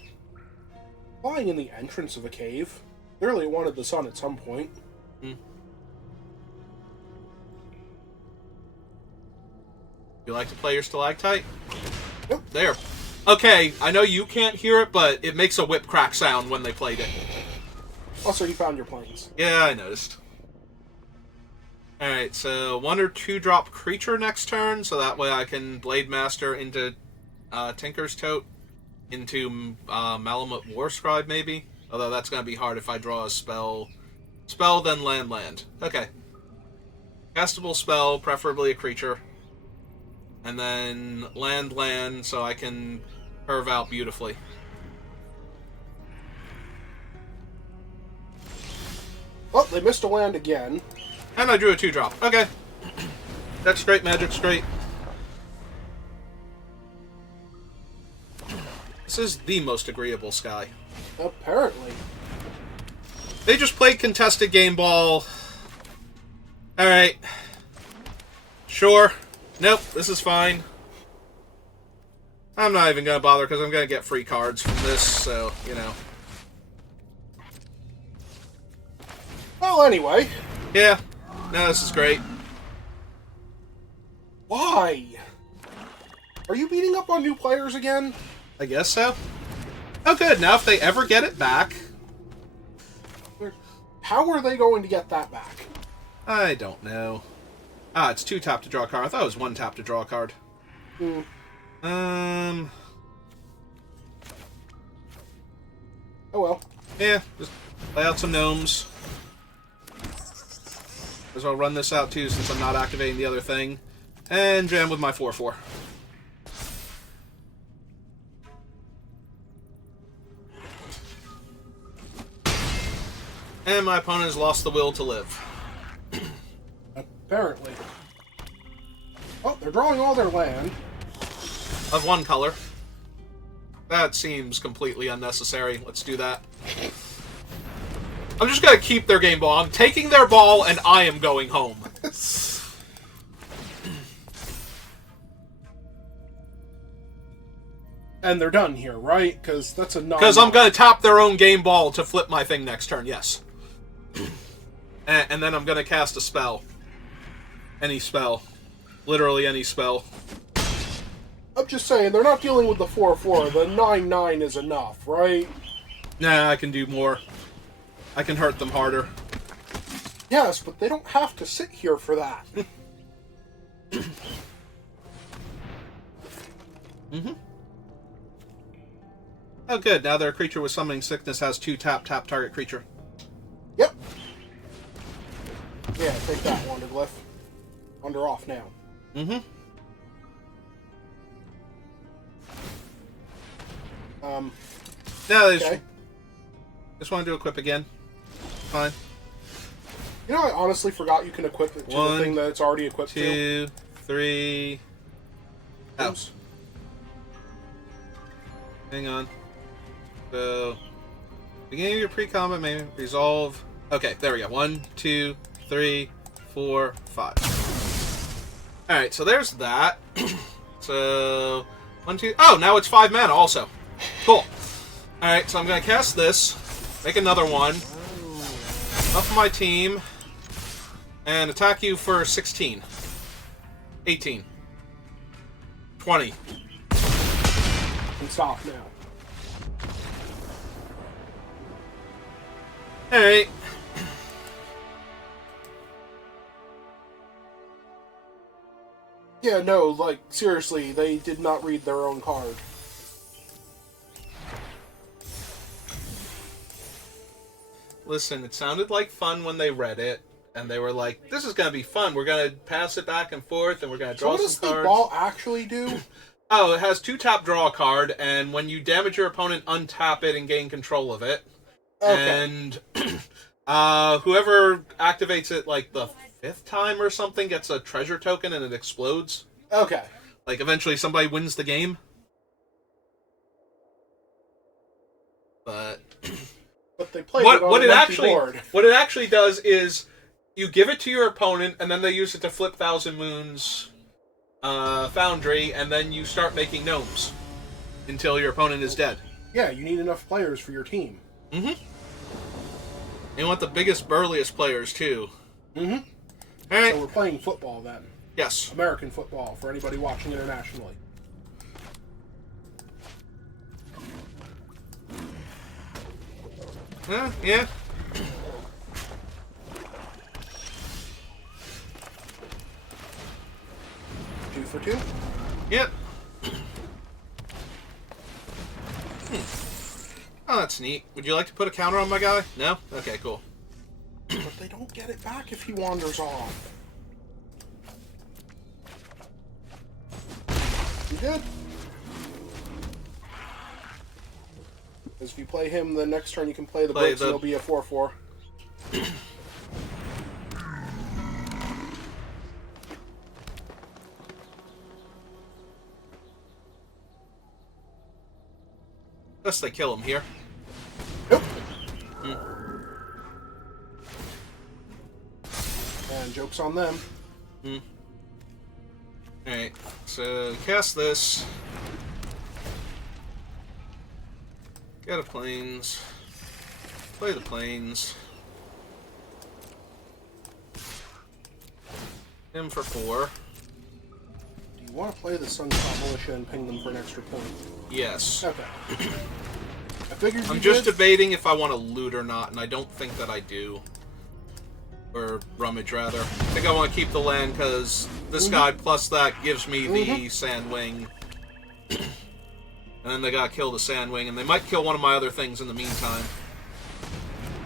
Flying in the entrance of a cave. Clearly it wanted the sun at some point. You like to play your Stalactite? Yep. There. Okay, I know you can't hear it, but it makes a whip crack sound when they played it. Also, you found your planes. Yeah, I noticed. Alright, so 1 or 2 drop creature next turn, so that way I can Blade Master into Tinker's Tote, into Malamute Warscribe, maybe? Although that's going to be hard if I draw a spell. Spell, then land. Okay. Castable spell, preferably a creature. And then land, so I can curve out beautifully. Well, they missed a land again. And I drew a 2-drop. Okay. That's great, Magic's great. This is the most agreeable sky. Apparently. They just played contested game ball. Alright. Sure. Nope, this is fine. I'm not even going to bother because I'm going to get free cards from this, so, you know. Well, anyway. Yeah. No, this is great. Why? Are you beating up on new players again? I guess so. Oh, good. Now, if they ever get it back... How are they going to get that back? I don't know. Ah, it's 2 tap to draw a card. I thought it was 1 tap to draw a card. Oh, well. Yeah, just lay out some gnomes. As well run this out, too, since I'm not activating the other thing. And jam with my 4/4. And my opponent has lost the will to live. Apparently. Oh, they're drawing all their land. Of 1 color. That seems completely unnecessary. Let's do that. I'm just gonna keep their game ball. I'm taking their ball, and I am going home. And they're done here, right? Because that's a non. Because I'm gonna tap their own game ball to flip my thing next turn, yes. And then I'm gonna cast a spell. Any spell. Literally any spell. I'm just saying, they're not dealing with the 4/4. The 9/9 is enough, right? Nah, I can do more. I can hurt them harder. Yes, but they don't have to sit here for that. Oh, good. Now their creature with Summoning Sickness has 2 tap target creature. Yep. Yeah, take that, Wanderglyph. Wander off now. No, Okay. just want to do equip again. Fine. You know, I honestly forgot you can equip it to the thing that it's already equipped to. 2, 3. Oh. Oops. Hang on. So, beginning of your pre-combat may resolve. Okay, there we go. 1, 2, 3, 4, 5. Alright, so there's that. So, 1, 2. Oh, now it's 5 mana also. Cool. Alright, so I'm going to cast this, make another one, up my team, and attack you for 16. 18. 20. And stop now. Alright. Yeah, no, like, seriously, they did not read their own card. Listen, it sounded like fun when they read it, and they were like, this is going to be fun. We're going to pass it back and forth, and we're going to draw some cards. So what does the ball actually do? Oh, it has 2 tap, draw a card, and when you damage your opponent, untap it and gain control of it. Okay. And whoever activates it, like, the 5th time or something gets a treasure token and it explodes. Okay. Like, eventually somebody wins the game. But they played it on an empty board. What it actually does is you give it to your opponent, and then they use it to flip Thousand Moons Foundry, and then you start making gnomes until your opponent is dead. Yeah, you need enough players for your team. Mm-hmm. You want the biggest, burliest players, too. Mm-hmm. All right. So we're playing football, then. Yes. American football, for anybody watching internationally. Yeah. 2 for 2? Yep. Oh, that's neat. Would you like to put a counter on my guy? No? Okay, cool. But they don't get it back if he wanders off. You good? Because if you play him, the next turn you can play the bricks and it'll be a 4-4. Unless they kill him here. Nope. And joke's on them. Alright, so cast this. Get a planes. Play the planes. Him for 4. Do you want to play the Sunspot Militia and ping them for an extra point? Yes. Okay. I figured I'm just debating if I want to loot or not, and I don't think that I do. Or rummage, rather. I think I want to keep the land, because this guy plus that gives me the Sandwing. And then they gotta kill the Sandwing, and they might kill one of my other things in the meantime.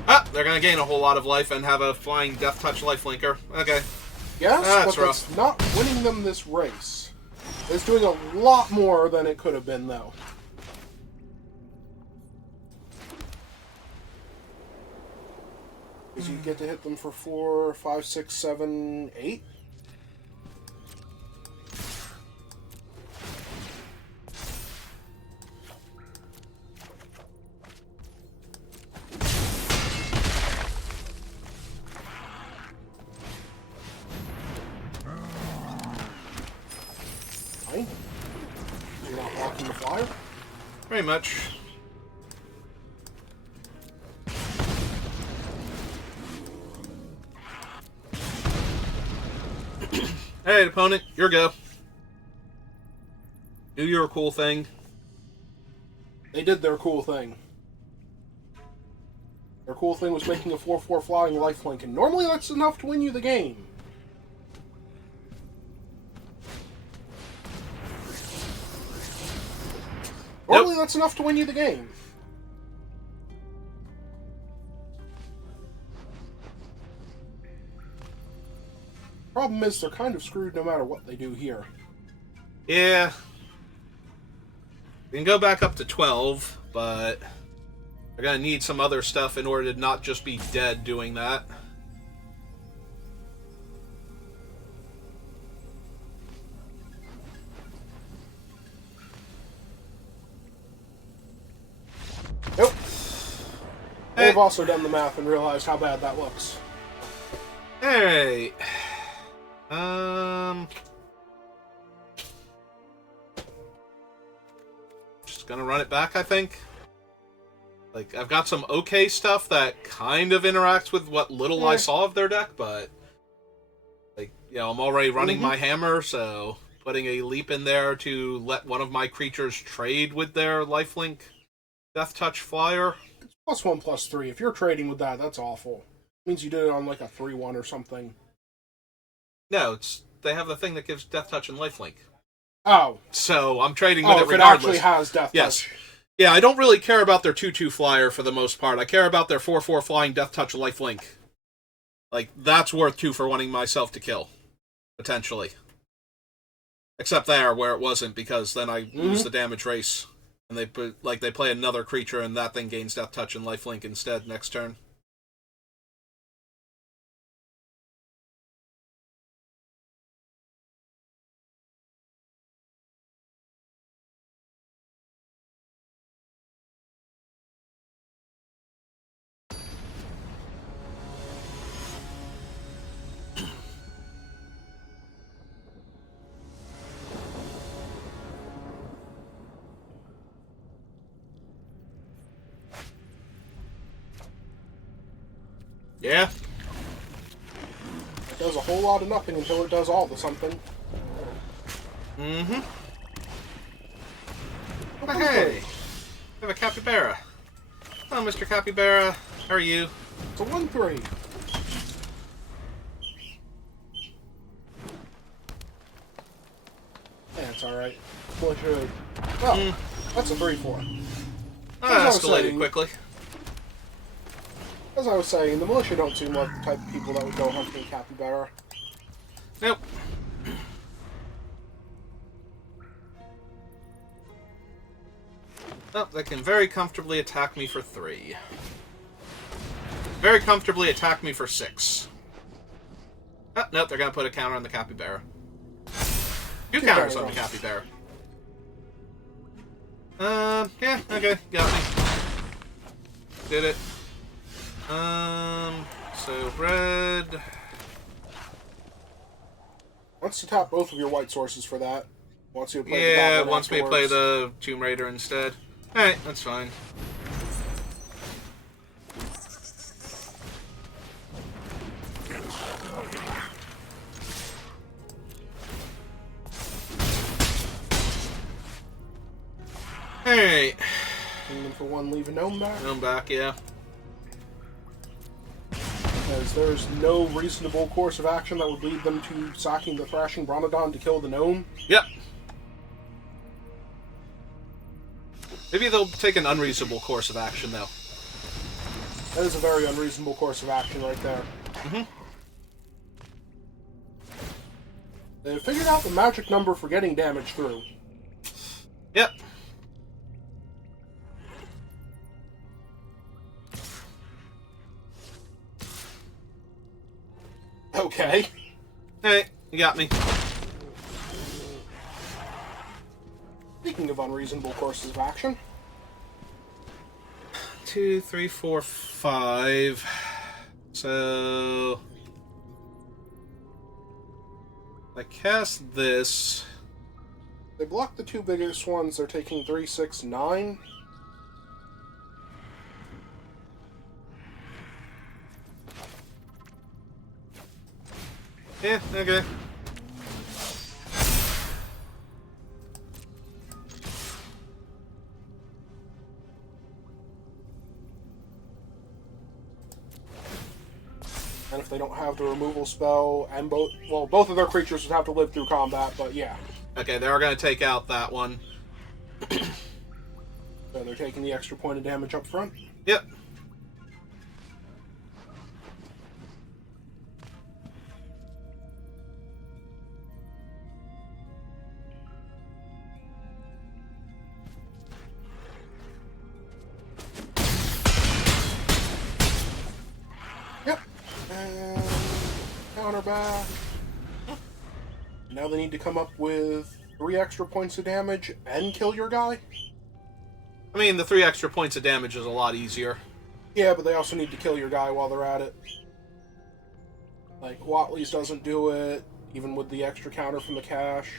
Ah! They're gonna gain a whole lot of life and have a flying Death Touch lifelinker. Okay. Yes, that's but rough. That's not winning them this race. It's doing a lot more than it could have been, though. Because you get to hit them for 4, 5, 6, 7, 8. Fine. You're not blocking the flyer? Pretty much. Alright, opponent, your go. Do your cool thing. They did their cool thing. Their cool thing was making a 4/4 flying lifelink, and normally that's enough to win you the game. Normally that's enough to win you the game. Problem is, they're kind of screwed no matter what they do here. Yeah. We can go back up to 12, but we're going to need some other stuff in order to not just be dead doing that. Nope. They've also done the math and realized how bad that looks. Alright. Just gonna run it back, I think. Like, I've got some okay stuff that kind of interacts with what little I saw of their deck, but... Like, you know, I'm already running my hammer, so... Putting a leap in there to let one of my creatures trade with their lifelink Death Touch flyer. It's +1/+3. If you're trading with that, that's awful. It means you did it on like a 3/1 or something. No, they have the thing that gives Death Touch and lifelink. Oh. So I'm trading with it if regardless. It actually has Death Touch. Yeah, I don't really care about their 2/2 flyer for the most part. I care about their 4/4 flying Death Touch lifelink. Like, that's worth 2 for wanting myself to kill. Potentially. Except there, where it wasn't, because then I lose the damage race. And they play another creature, and that thing gains Death Touch and lifelink instead next turn. Yeah. It does a whole lot of nothing until it does all the something. Mm-hmm. Oh, hey! I have a capybara. Hello, Mr. Capybara. How are you? It's a 1/3. Yeah, it's alright. Well, that's a 3/4. That escalated quickly. As I was saying, the militia don't seem like the type of people that would go hunting capybara. Nope. Oh, they can very comfortably attack me for 3. Very comfortably attack me for 6. Oh, nope, they're going to put a counter on the capybara. 2 counters on the capybara. Yeah, okay, got me. Did it. So red... Wants to tap both of your white sources for that. Wants you to play yeah, the wants me to play the Tomb Raider instead. Alright, that's fine. Alright. Kingdom for 1, leave a gnome back. Gnome back, yeah. As there's no reasonable course of action that would lead them to sacking the Thrashing Bronodon to kill the gnome. Yep. Maybe they'll take an unreasonable course of action, though. That is a very unreasonable course of action right there. Mm-hmm. They figured out the magic number for getting damage through. Yep. Okay. Hey, you got me. Speaking of unreasonable courses of action. 2, 3, 4, 5. So... I cast this. They block the 2 biggest ones. They're taking 3, 6, 9. Yeah, okay. And if they don't have the removal spell, and both of their creatures would have to live through combat, but yeah. Okay, they are going to take out that one. So they're taking the extra point of damage up front? Yep. Yep. And counter back. Now they need to come up with 3 extra points of damage and kill your guy? I mean, the 3 extra points of damage is a lot easier. Yeah, but they also need to kill your guy while they're at it. Like, Watley's doesn't do it, even with the extra counter from the cache.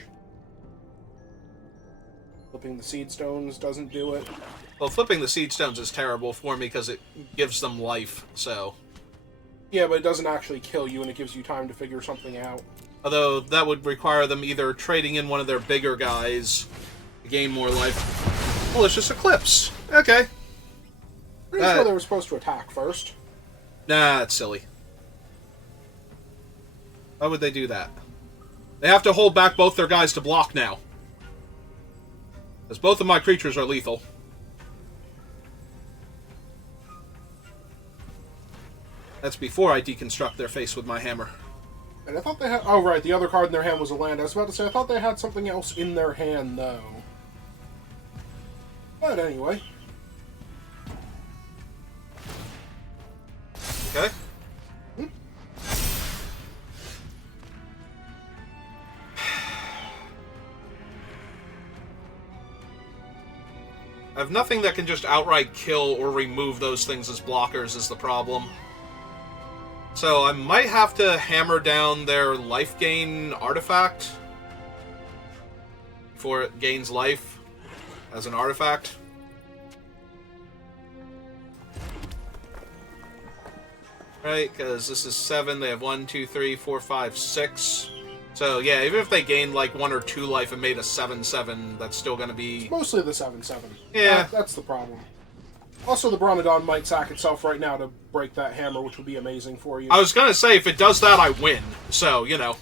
Flipping the seed stones doesn't do it. Well, flipping the seed stones is terrible for me because it gives them life, so... Yeah, but it doesn't actually kill you, and it gives you time to figure something out. Although, that would require them either trading in one of their bigger guys to gain more life. Malicious Eclipse. Okay. Pretty sure they were supposed to attack first. Nah, that's silly. Why would they do that? They have to hold back both their guys to block now. Because both of my creatures are lethal. That's before I deconstruct their face with my hammer. And I thought they had... Oh, right, the other card in their hand was a land. I was about to say, I thought they had something else in their hand, though. But anyway. Okay. I have nothing that can just outright kill or remove those things as blockers is the problem. So I might have to hammer down their life gain artifact before it gains life as an artifact. Right, because this is 7, they have 1, 2, 3, 4, 5, 6. So yeah, even if they gained like 1 or 2 life and made a 7/7, that's still going to be... Mostly the 7/7. Yeah. That's the problem. Also, the Bronodon might sack itself right now to break that hammer, which would be amazing for you. I was going to say, if it does that, I win. So, you know.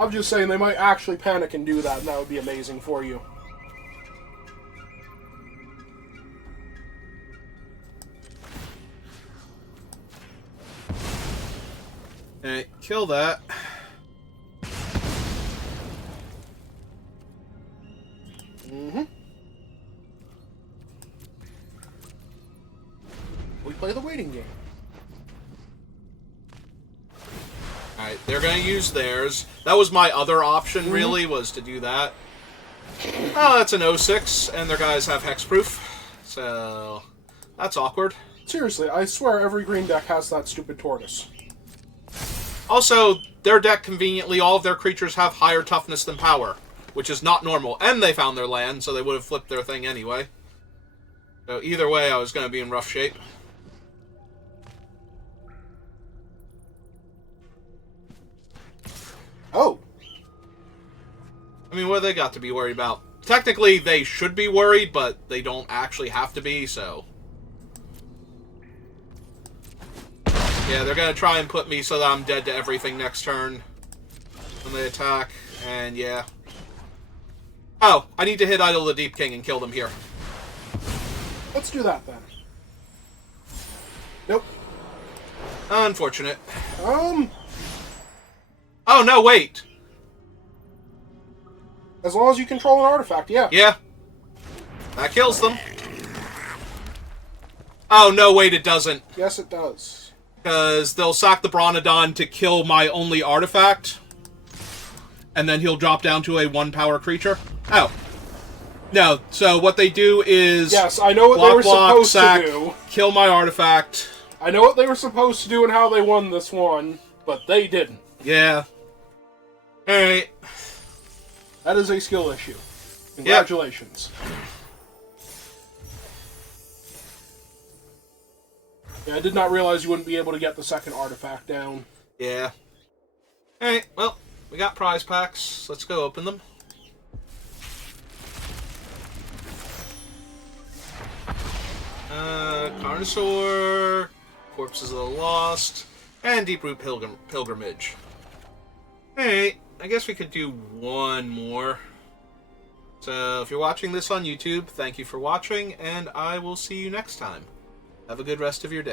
I'm just saying, they might actually panic and do that, and that would be amazing for you. Alright, kill that. We play the waiting game. Alright, they're going to use theirs. That was my other option, really, was to do that. Oh, that's an 06, and their guys have hexproof. So, that's awkward. Seriously, I swear every green deck has that stupid tortoise. Also, their deck, conveniently, all of their creatures have higher toughness than power, which is not normal. And they found their land, so they would have flipped their thing anyway. So either way, I was going to be in rough shape. Oh. I mean, what do they got to be worried about? Technically, they should be worried, but they don't actually have to be, so... Yeah, they're going to try and put me so that I'm dead to everything next turn when they attack, and yeah. Oh, I need to hit Idol the Deep King and kill them here. Let's do that, then. Nope. Unfortunate. Oh, no, wait! As long as you control an artifact, yeah. Yeah. That kills them. Oh, no, wait, it doesn't. Yes, it does. Because they'll sack the Bronodon to kill my only artifact. And then he'll drop down to a 1-power creature. Oh. No, so what they do is... Yes, I know what they were supposed to do. Kill my artifact. I know what they were supposed to do and how they won this one, but they didn't. Yeah. Alright. That is a skill issue. Congratulations. Yep. Yeah, I did not realize you wouldn't be able to get the second artifact down. Yeah. Alright, well, we got prize packs. Let's go open them. Carnosaur, Corpses of the Lost, and Deep-Root Pilgrimage. Alright, I guess we could do one more. So, if you're watching this on YouTube, thank you for watching, and I will see you next time. Have a good rest of your day.